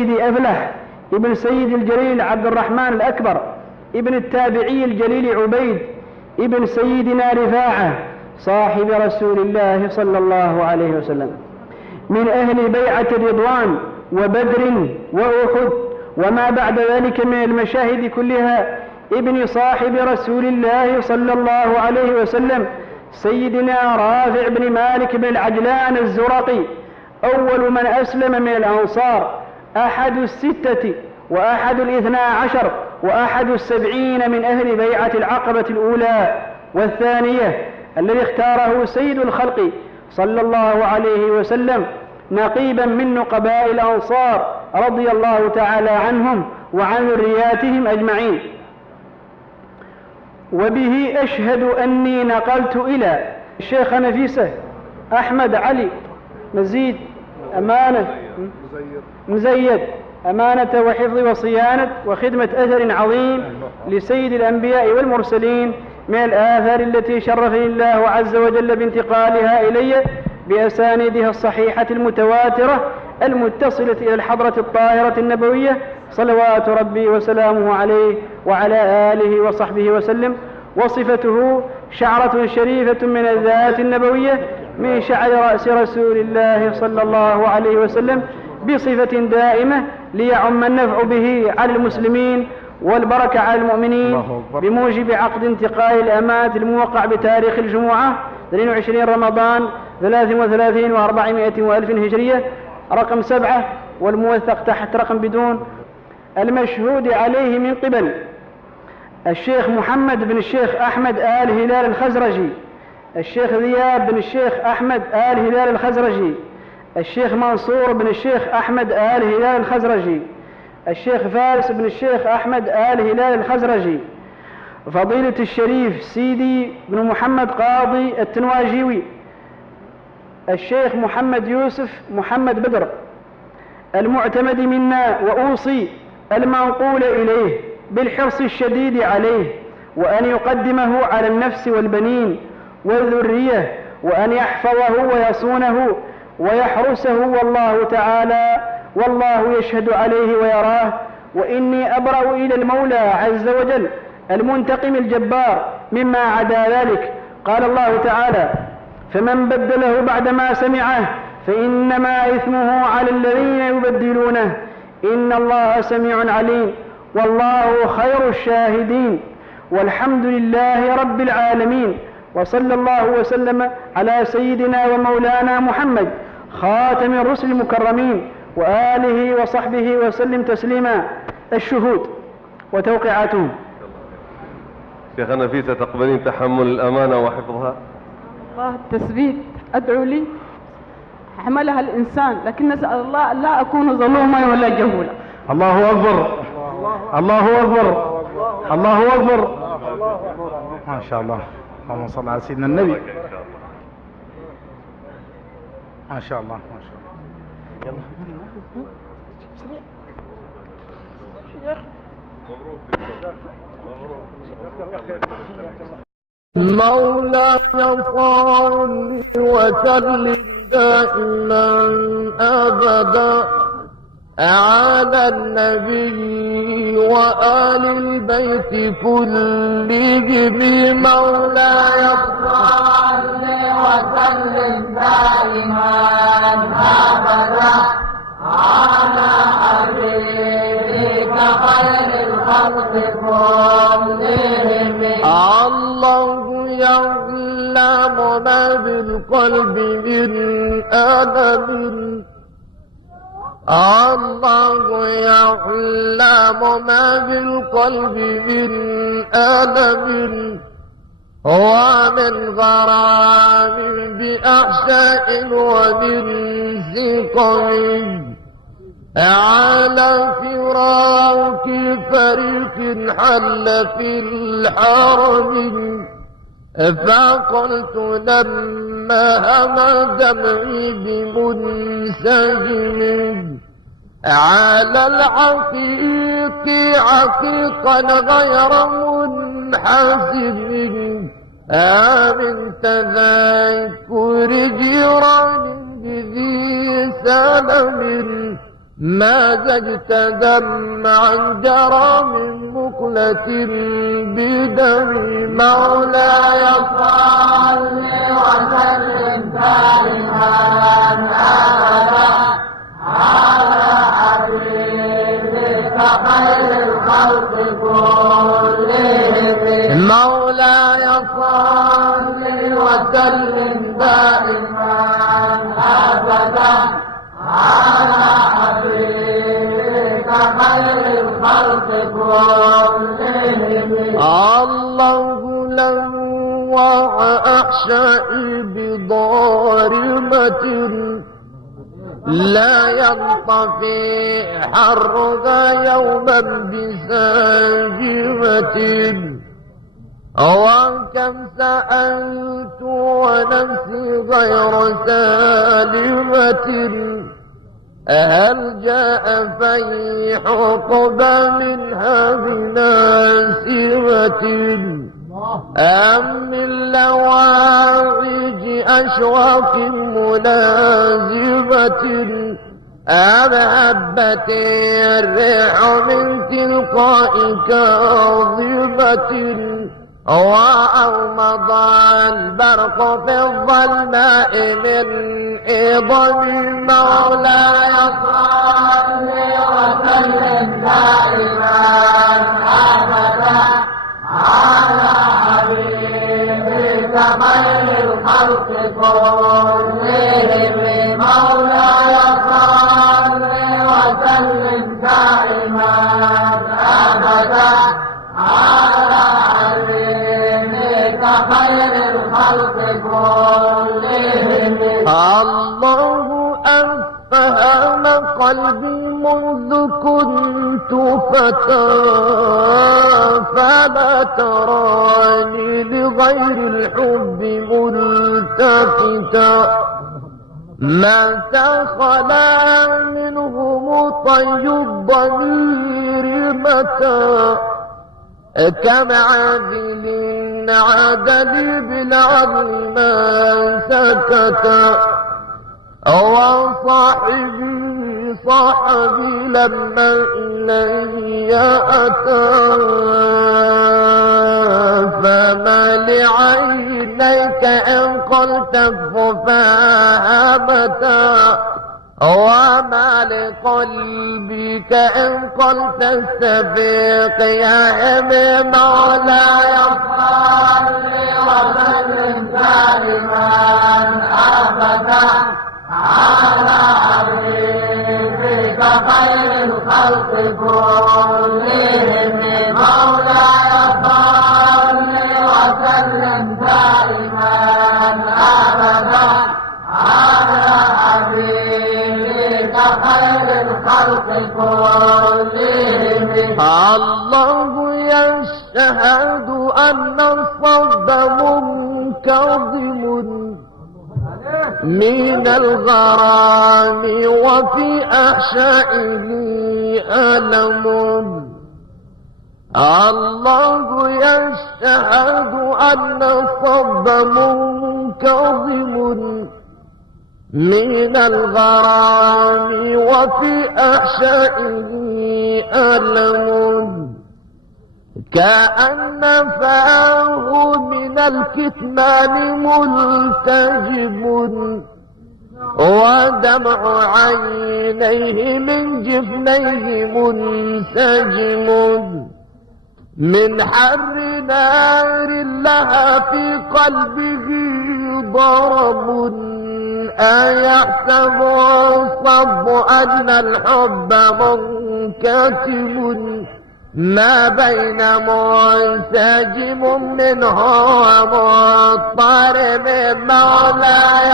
سيدي أفلح ابن سيد الجليل عبد الرحمن الأكبر ابن التابعي الجليل عبيد ابن سيدنا رفاعة صاحب رسول الله صلى الله عليه وسلم، من أهل بيعة الرضوان وبدر وأحد وما بعد ذلك من المشاهد كلها، ابن صاحب رسول الله صلى الله عليه وسلم سيدنا رافع بن مالك بن العجلان الزرقي، أول من أسلم من الأنصار، أحد الستة وأحد الاثنا عشر وأحد السبعين من أهل بيعة العقبة الأولى والثانية، الذي اختاره سيد الخلق صلى الله عليه وسلم نقيبا من نقباء الأنصار رضي الله تعالى عنهم وعن ذرياتهم أجمعين. وبه أشهد أني نقلت إلى الشيخ نفيسة أحمد علي مزيد مزيد أمانة وحفظ وصيانة وخدمة أثر عظيم لسيد الأنبياء والمرسلين من الآثار التي شرفني الله عز وجل بانتقالها إلي بأسانيدها الصحيحة المتواترة المتصلة إلى الحضرة الطاهرة النبوية صلوات ربي وسلامه عليه وعلى آله وصحبه وسلم. وصفته شعرة شريفة من الذات النبوية من شعر رأس رسول الله صلى الله عليه وسلم بصفة دائمة ليعم النفع به على المسلمين والبركة على المؤمنين بموجب عقد انتقال الأمانة الموقع بتاريخ الجمعة 22 رمضان 33 و400 وألف هجرية رقم 7 والموثق تحت رقم بدون، المشهود عليه من قبل الشيخ محمد بن الشيخ أحمد آل هلال الخزرجي، الشيخ ذياب بن الشيخ أحمد آل هلال الخزرجي، الشيخ منصور بن الشيخ أحمد آل هلال الخزرجي، الشيخ فارس بن الشيخ أحمد آل هلال الخزرجي، فضيلة الشريف سيدي بن محمد قاضي التنواجيوي، الشيخ محمد يوسف محمد بدر المعتمد منا، وأوصي المنقول إليه بالحرص الشديد عليه وأن يقدمه على النفس والبنين والذرية وأن يحفظه ويصونه ويحرسه والله يشهد عليه ويراه. وإني أبرأ إلى المولى عز وجل المنتقم الجبار مما عدا ذلك. قال الله تعالى: فمن بدله بعدما سمعه فإنما إثمه على الذين يبدلونه إن الله سميع عليم والله خير الشاهدين. والحمد لله رب العالمين، وصلى الله وسلم على سيدنا ومولانا محمد خاتم الرسل المكرمين وآله وصحبه وسلم تسليما. الشهود وتوقيعاتهم. شيخنا نفيسة تقبلين تحمل الأمانة وحفظها؟ الله التثبيت أدعو لي حملها الإنسان، لكن نسأل الله أن لا أكون ظلوما ولا جهولا. الله أكبر الله أكبر الله أكبر ما شاء الله. اللهم صل على سيدنا النبي. ما شاء الله ما شاء الله. مولاي صل وسلم دائما أبدا على النبي وآل البيت كلهم. مولاي صل وسلم دائما أبدا على حبيبك خير الخلق كلهم. الله يعلم ما بالقلب من ألم، الله يعلم ما بالقلب من ألم ومن غرام بأحشاء ومن سقم على فراق فريق حل في الحرم. فقلت لما هم دمعي بمنسجم على العقيق عقيقا غير منحسب من تذكر جيران بذي سلم مازجت دمعا جرى من مقلة بدم مولاي صل وسلم دائما أبدا على حبيبك خير الخلق كلهم مولاي صل وسلم دائما أبدا على حبيبك خير الخلق كلهم الله لوع أحشائي بضارمة لا ينطفي حرها يوما بساجمة وكم سألت ونفسي غير سالمة هل جاء فيح قبى منها بناسمة أم من لواعج أشواق ملازمة أم هبت الريح من تلقاء كاظمة وأومض البرق في الظلماء من إضم مولاي صل وسلم دائما أبدا على حبيبك خير الخلق كلهم مولاي صل وسلم دائما أبدا على حبيبك خير الخلق كلهم الله أفهم قلبي منذ كنت فتى فلا تراني لغير الحب ملتفتا متى خلا منهم طي الضمير متى كم عادل عادل بالعدل ما سكت وصاحبي لما إلي أتى فما لعينيك إن قلت ففهمتا وما لقلبك إن قلت استفيق يا إمام مولاي صل وسلم دائما أبدا على حبيبك خير الخلق كلهم مولاي صل وسلم دائما أبدا على حبيبك خير الخلق كلهم الله يشهد أن الصد منكظم من الغرام وفي أحشائه ألم الله يشهد أن الصد منكظم من الغرام وفي أحشائه ألم كأن فاه من الكتمان ملتجم ودمع عينيه من جفنيه منسجم من حر نار لها في قلبه ضرب أيحسب الصب أن الحب منكتم ما بين منسجم منه ومضطرب مولاي